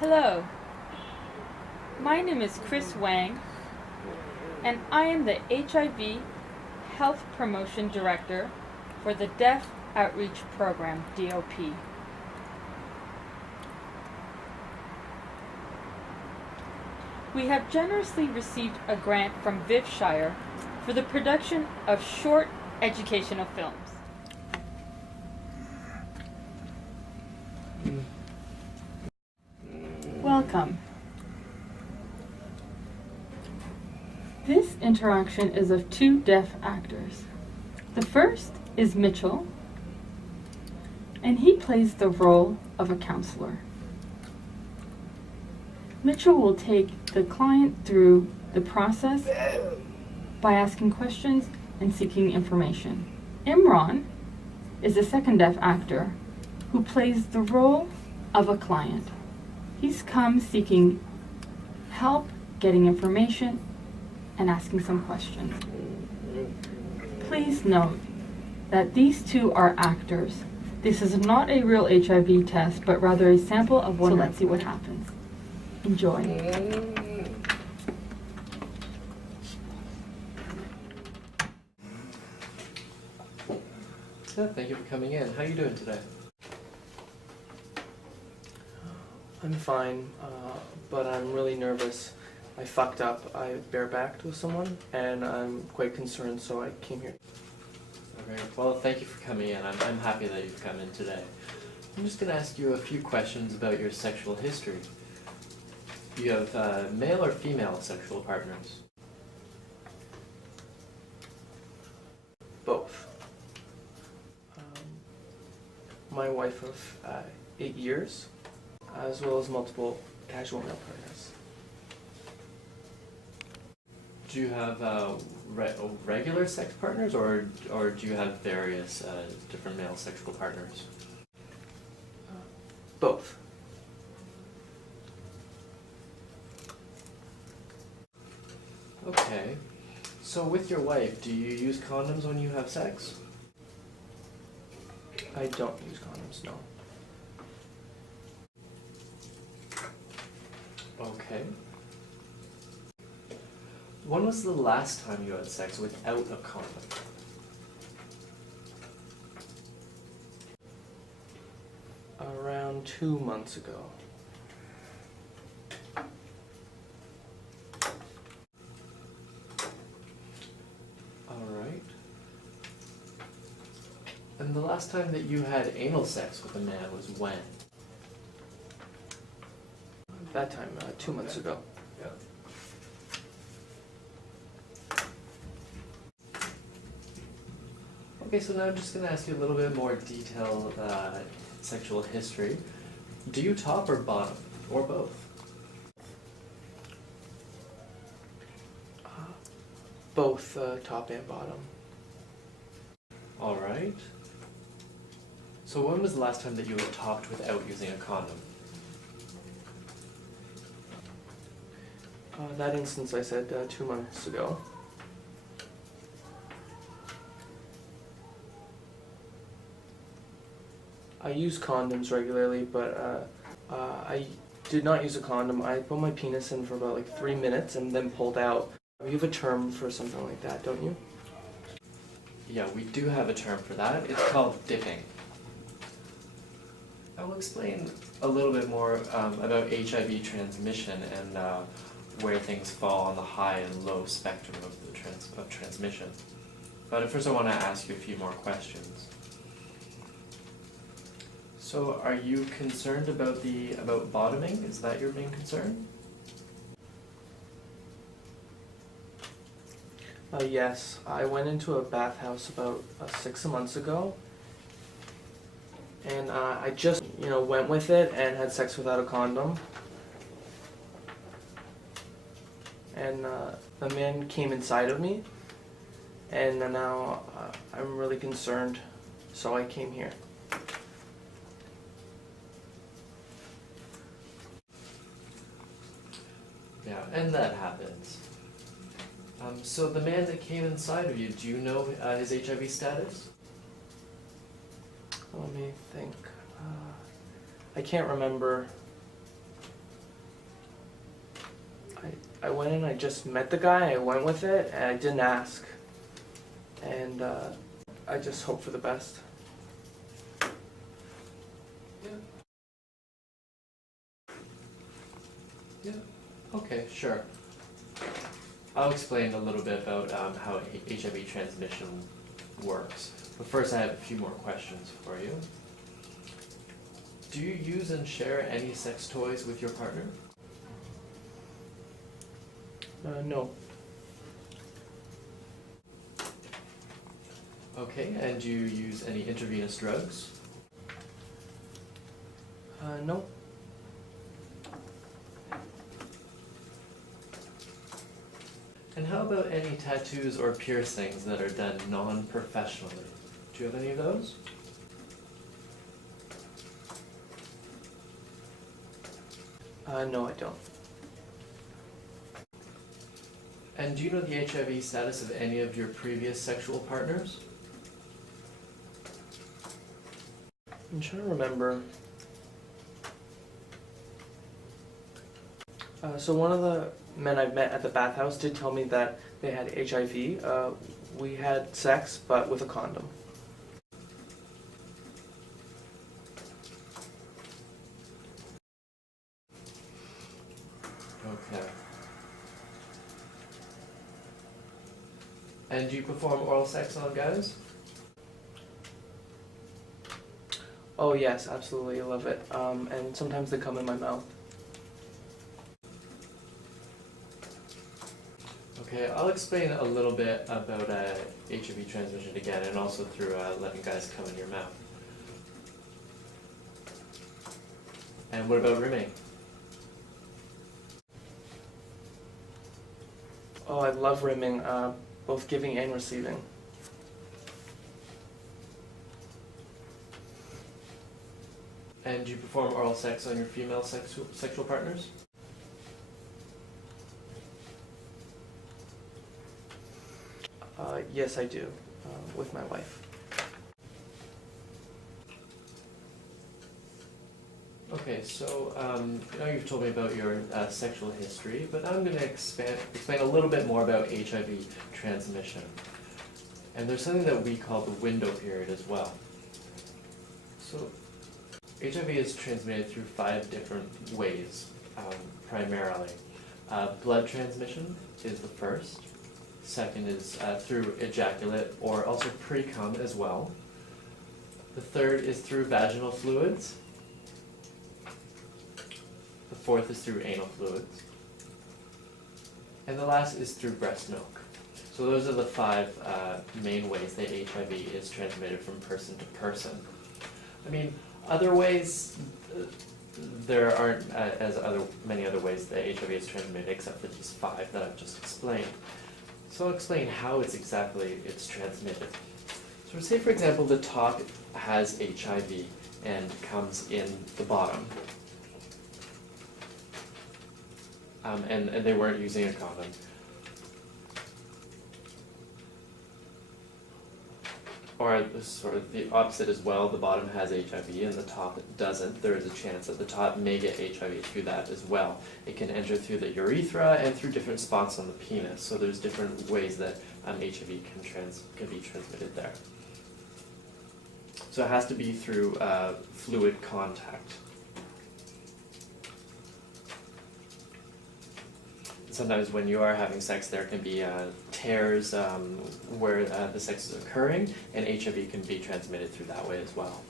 Hello, my name is Chris Wang, and I am the HIV Health Promotion Director for the Deaf Outreach Program, DOP. We have generously received a grant from ViiV Shire for the production of short educational films. Welcome. This interaction is of two deaf actors. The first is Mitchell, and he plays the role of a counselor. Mitchell will take the client through the process by asking questions and seeking information. Imran is the second deaf actor who plays the role of a client. He's come seeking help, getting information, and asking some questions. Please note that these two are actors. This is not a real HIV test, but rather a sample of one. So let's see what happens. Enjoy. Thank you for coming in. How are you doing today? I'm fine, but I'm really nervous. I fucked up. I barebacked with someone, and I'm quite concerned, so I came here. Okay, well, thank you for coming in. I'm happy that you've come in today. I'm just going to ask you a few questions about your sexual history. Do you have male or female sexual partners? Both. My wife of 8 years, as well as multiple casual male partners. Do you have regular sex partners, or do you have various different male sexual partners? Both. Okay. So with your wife, do you use condoms when you have sex? I don't use condoms, no. Okay. When was the last time you had sex without a condom? Around 2 months ago. Alright. And the last time that you had anal sex with a man was when? That time, 2 months ago. Yeah. Okay, so now I'm just going to ask you a little bit more detailed sexual history. Do you top or bottom, or both? Both top and bottom. Alright. So when was the last time that you were topped without using a condom? That instance I said 2 months ago. I use condoms regularly, but I did not use a condom. I put my penis in for about like 3 minutes and then pulled out. You have a term for something like that, don't you? Yeah, we do have a term for that. It's called dipping. I will explain a little bit more about HIV transmission and where things fall on the high and low spectrum of the transmission. But first I want to ask you a few more questions. So are you concerned about bottoming? Is that your main concern? Yes, I went into a bathhouse about 6 months ago, and I just, went with it and had sex without a condom. And the man came inside of me, and now I'm really concerned, so I came here. Yeah, and that happens. So the man that came inside of you, do you know his HIV status? Let me think. I can't remember I went in, I just met the guy, I went with it, and I didn't ask. And I just hope for the best. Yeah. Yeah. Okay, sure. I'll explain a little bit about how HIV transmission works. But first I have a few more questions for you. Do you use and share any sex toys with your partner? No. Okay, and do you use any intravenous drugs? No. And how about any tattoos or piercings that are done non-professionally? Do you have any of those? No, I don't. And do you know the HIV status of any of your previous sexual partners? I'm trying to remember. So one of the men I've met at the bathhouse did tell me that they had HIV. We had sex, but with a condom. Okay. And do you perform oral sex on guys? Oh yes, absolutely, I love it. And sometimes they come in my mouth. Okay, I'll explain a little bit about HIV transmission again, and also through letting guys come in your mouth. And what about rimming? Oh, I love rimming, both giving and receiving. And do you perform oral sex on your female sexual partners? Yes, I do, with my wife. Okay, so now you've told me about your sexual history, but I'm going to explain a little bit more about HIV transmission. And there's something that we call the window period as well. So HIV is transmitted through 5 different ways, primarily. Blood transmission is the first. Second is through ejaculate, or also pre-cum as well. The third is through vaginal fluids. The fourth is through anal fluids. And the last is through breast milk. So those are the 5 main ways that HIV is transmitted from person to person. I mean, other ways, there aren't many other ways that HIV is transmitted except for these 5 that I've just explained. So I'll explain how it's transmitted. So say, for example, the top has HIV and comes in the bottom. And they weren't using a condom. Or sort of the opposite as well, the bottom has HIV and the top doesn't. There is a chance that the top may get HIV through that as well. It can enter through the urethra and through different spots on the penis. So there's different ways that HIV can be transmitted there. So it has to be through fluid contact. Sometimes when you are having sex, there can be tears where the sex is occurring, and HIV can be transmitted through that way as well.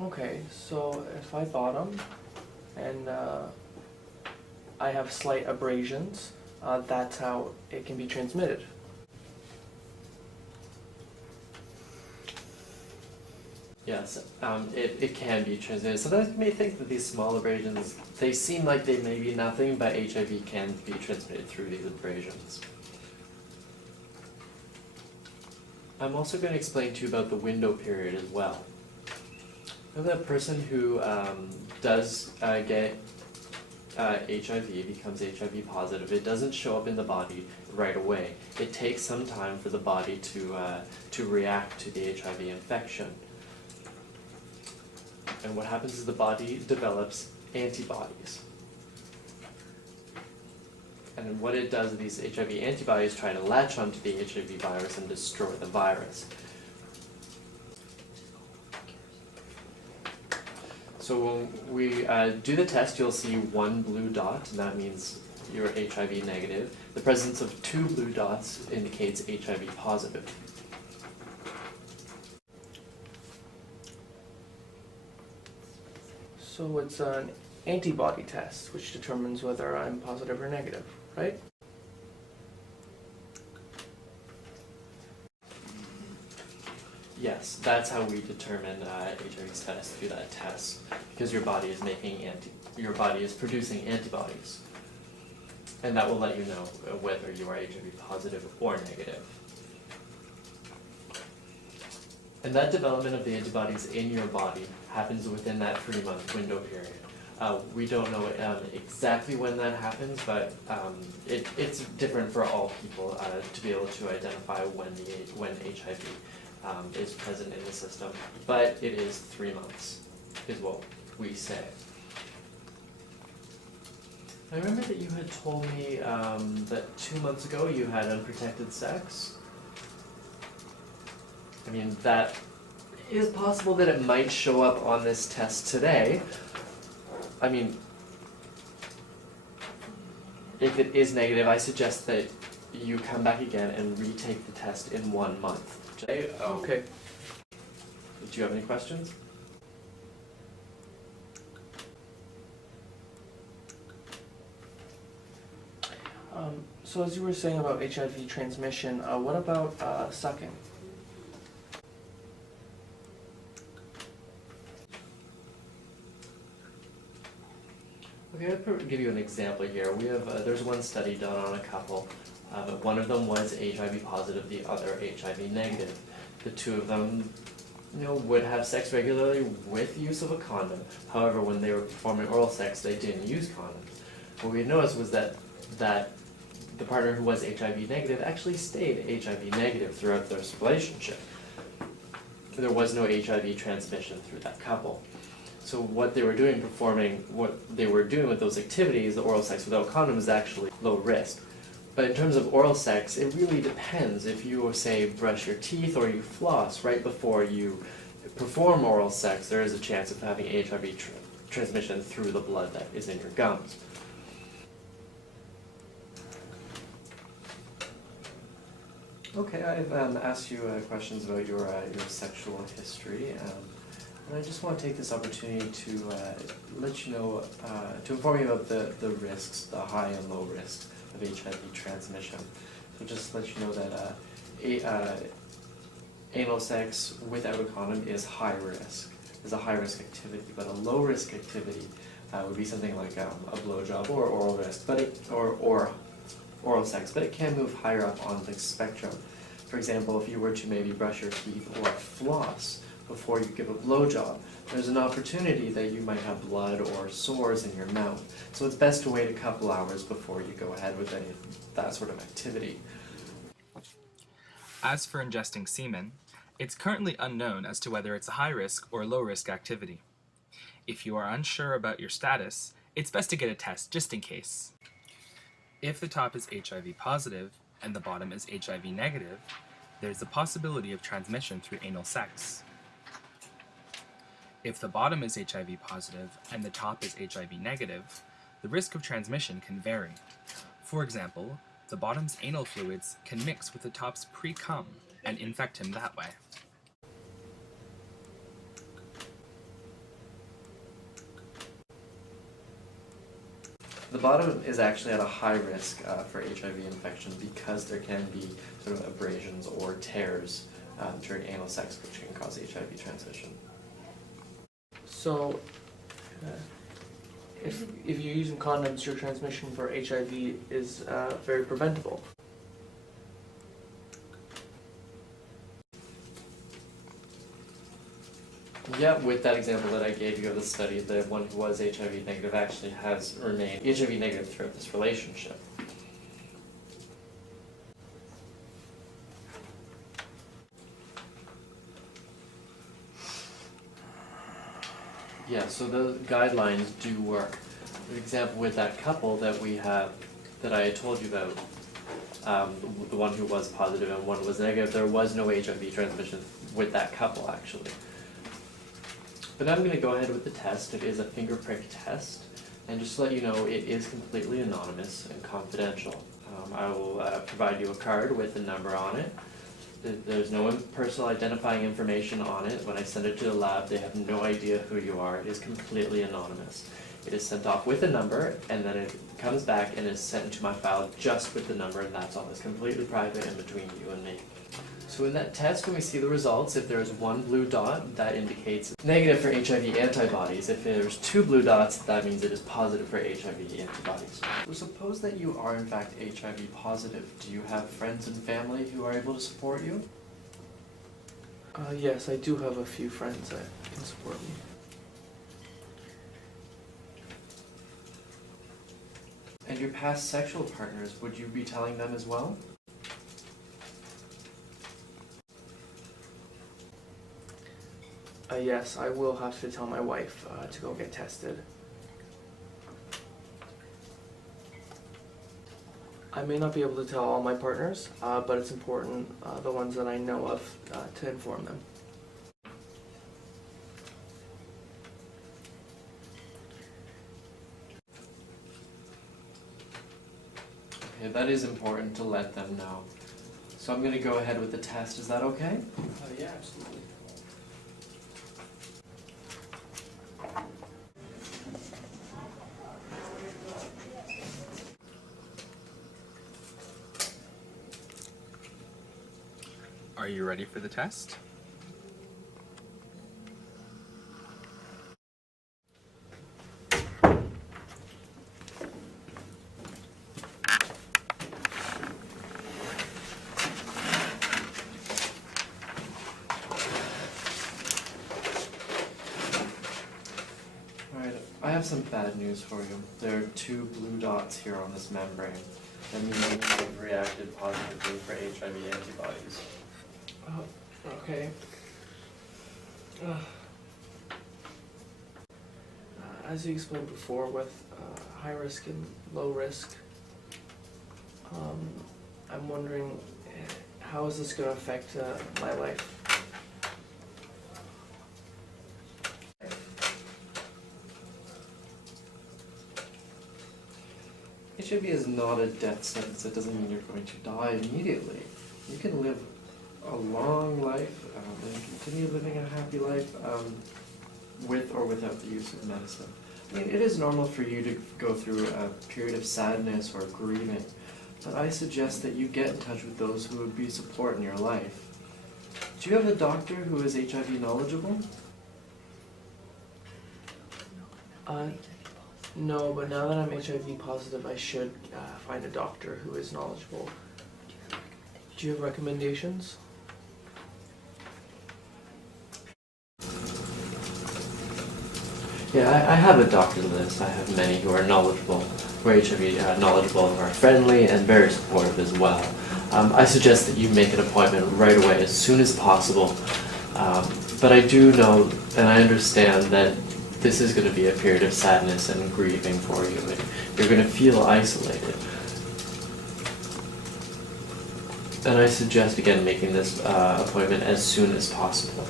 Okay, so if I bottom and I have slight abrasions, that's how it can be transmitted. Yes, it can be transmitted. Sometimes you may think that these small abrasions, they seem like they may be nothing, but HIV can be transmitted through these abrasions. I'm also going to explain to you about the window period as well. Now, that person who does get HIV, becomes HIV positive, it doesn't show up in the body right away. It takes some time for the body to react to the HIV infection. And what happens is the body develops antibodies. And what it does, these HIV antibodies try to latch onto the HIV virus and destroy the virus. So when we do the test, you'll see one blue dot, and that means you're HIV negative. The presence of two blue dots indicates HIV positive. So it's an antibody test, which determines whether I'm positive or negative, right? Yes, that's how we determine HIV status through that test, because your body is producing antibodies, and that will let you know whether you are HIV positive or negative. And that development of the antibodies in your body happens within that 3-month window period. We don't know exactly when that happens, but it's different for all people to be able to identify when HIV is present in the system. But it is 3 months, is what we say. I remember that you had told me that 2 months ago you had unprotected sex. I mean, that is possible that it might show up on this test today. I mean, if it is negative, I suggest that you come back again and retake the test in 1 month. Okay. Do you have any questions? So as you were saying about HIV transmission, what about sucking? Okay, I'll give you an example here. We have there's one study done on a couple. One of them was HIV positive, the other HIV negative. The two of them, would have sex regularly with use of a condom. However, when they were performing oral sex, they didn't use condoms. What we noticed was that the partner who was HIV negative actually stayed HIV negative throughout their relationship. There was no HIV transmission through that couple. So what they were doing with those activities, the oral sex without condoms, is actually low risk. But in terms of oral sex, it really depends. If you, say, brush your teeth or you floss right before you perform oral sex, there is a chance of having HIV transmission through the blood that is in your gums. Okay, I've asked you questions about your sexual history, and I just want to take this opportunity to let you know, to inform you about the risks, the high and low risks of HIV transmission. So just let you know that anal sex without a condom is high risk, is a high risk activity, but a low risk activity would be something like a blowjob or oral risk, or oral sex, but it can move higher up on the spectrum. For example, if you were to maybe brush your teeth or floss before you give a blowjob, there's an opportunity that you might have blood or sores in your mouth. So it's best to wait a couple hours before you go ahead with any of that sort of activity. As for ingesting semen, it's currently unknown as to whether it's a high-risk or low-risk activity. If you are unsure about your status, it's best to get a test just in case. If the top is HIV positive and the bottom is HIV negative, there's the possibility of transmission through anal sex. If the bottom is HIV positive and the top is HIV negative, the risk of transmission can vary. For example, the bottom's anal fluids can mix with the top's pre-cum and infect him that way. The bottom is actually at a high risk for HIV infection because there can be sort of abrasions or tears during anal sex, which can cause HIV transmission. So, if you're using condoms, your transmission for HIV is very preventable. Yeah, with that example that I gave you of the study, the one who was HIV negative actually has remained HIV negative throughout this relationship. Yeah, so the guidelines do work. For example, with that couple that we have that I told you about, the one who was positive and one was negative, there was no HIV transmission with that couple actually. But I'm going to go ahead with the test. It is a finger prick test, and just to let you know, it is completely anonymous and confidential. I will provide you a card with a number on it. There's no personal identifying information on it. When I send it to the lab, they have no idea who you are. It is completely anonymous. It is sent off with a number, and then it comes back and is sent into my file just with the number, and that's all. It's completely private in between you and me. So in that test, when we see the results, if there's one blue dot, that indicates negative for HIV antibodies. If there's two blue dots, that means it is positive for HIV antibodies. So suppose that you are in fact HIV positive. Do you have friends and family who are able to support you? Yes, I do have a few friends that can support me. And your past sexual partners, would you be telling them as well? Yes, I will have to tell my wife to go get tested. I may not be able to tell all my partners, but it's important, the ones that I know of, to inform them. Okay, that is important to let them know. So I'm going to go ahead with the test. Is that okay? Yeah, absolutely. Are you ready for the test? Alright, I have some bad news for you. There are two blue dots here on this membrane. That means you've reacted positively for HIV antibodies. Oh, okay. As you explained before, with high risk and low risk, I'm wondering how is this going to affect my life? HIV is not a death sentence. It doesn't mean you're going to die immediately. You can live a long life and continue living a happy life with or without the use of medicine. I mean, it is normal for you to go through a period of sadness or grieving, but I suggest that you get in touch with those who would be support in your life. Do you have a doctor who is HIV knowledgeable? No, but now that I'm HIV positive, I should find a doctor who is knowledgeable. Do you have recommendations? Yeah, I have a doctor list. I have many who are knowledgeable, who are HIV knowledgeable, who are friendly and very supportive as well. I suggest that you make an appointment right away as soon as possible. But I do know and I understand that this is going to be a period of sadness and grieving for you, and you're going to feel isolated. And I suggest, again, making this appointment as soon as possible.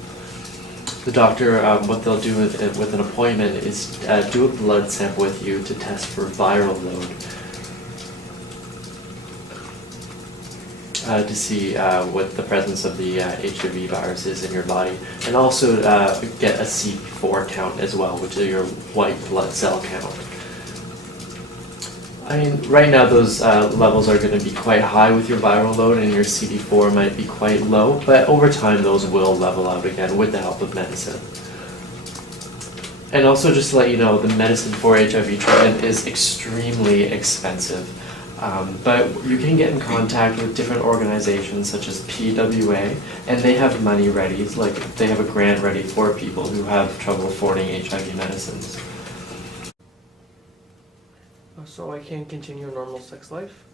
The doctor, what they'll do with an appointment is do a blood sample with you to test for viral load, to see what the presence of the HIV virus is in your body, and also get a CD4 count as well, which is your white blood cell count. I mean, right now those levels are going to be quite high with your viral load, and your CD4 might be quite low, but over time those will level out again with the help of medicine. And also, just to let you know, the medicine for HIV treatment is extremely expensive. But you can get in contact with different organizations such as PWA, and they have money ready, like they have a grant ready for people who have trouble affording HIV medicines. So I can continue a normal sex life?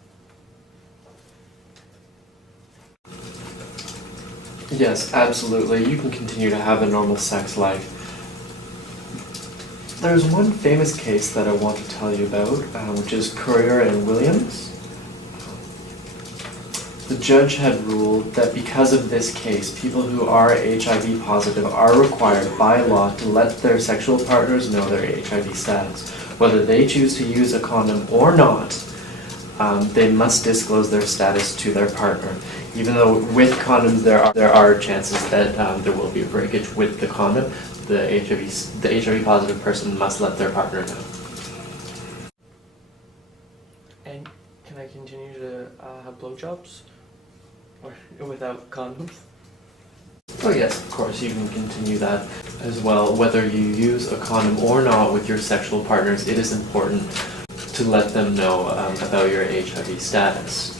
Yes, absolutely. You can continue to have a normal sex life. There's one famous case that I want to tell you about, which is Courier and Williams. the judge had ruled that because of this case, people who are HIV positive are required by law to let their sexual partners know their HIV status. Whether they choose to use a condom or not, they must disclose their status to their partner. Even though with condoms there are chances that there will be a breakage with the condom, the HIV positive person must let their partner know. And can I continue to have blowjobs? Or without condoms? Oh yes, of course, you can continue that as well. Whether you use a condom or not with your sexual partners, it is important to let them know about your HIV status.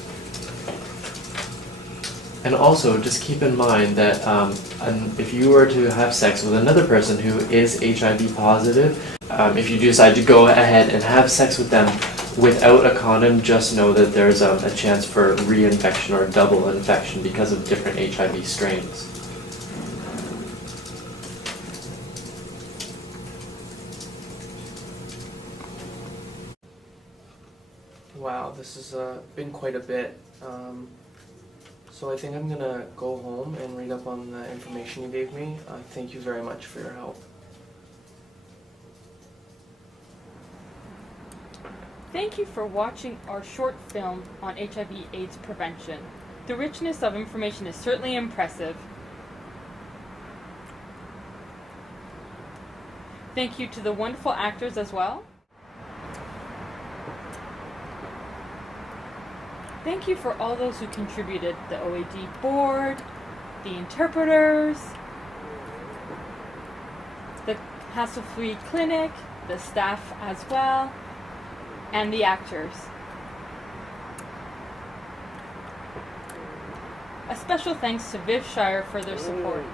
And also, just keep in mind that if you were to have sex with another person who is HIV positive, if you decide to go ahead and have sex with them without a condom, just know that there's a chance for reinfection or double infection because of different HIV strains. Wow, this has been quite a bit. So I think I'm gonna go home and read up on the information you gave me. Thank you very much for your help. Thank you for watching our short film on HIV/AIDS prevention. The richness of information is certainly impressive. Thank you to the wonderful actors as well. Thank you for all those who contributed, the OAD board, the interpreters, the hassle-free clinic, the staff as well, and the actors. A special thanks to ViiV Shire for their support.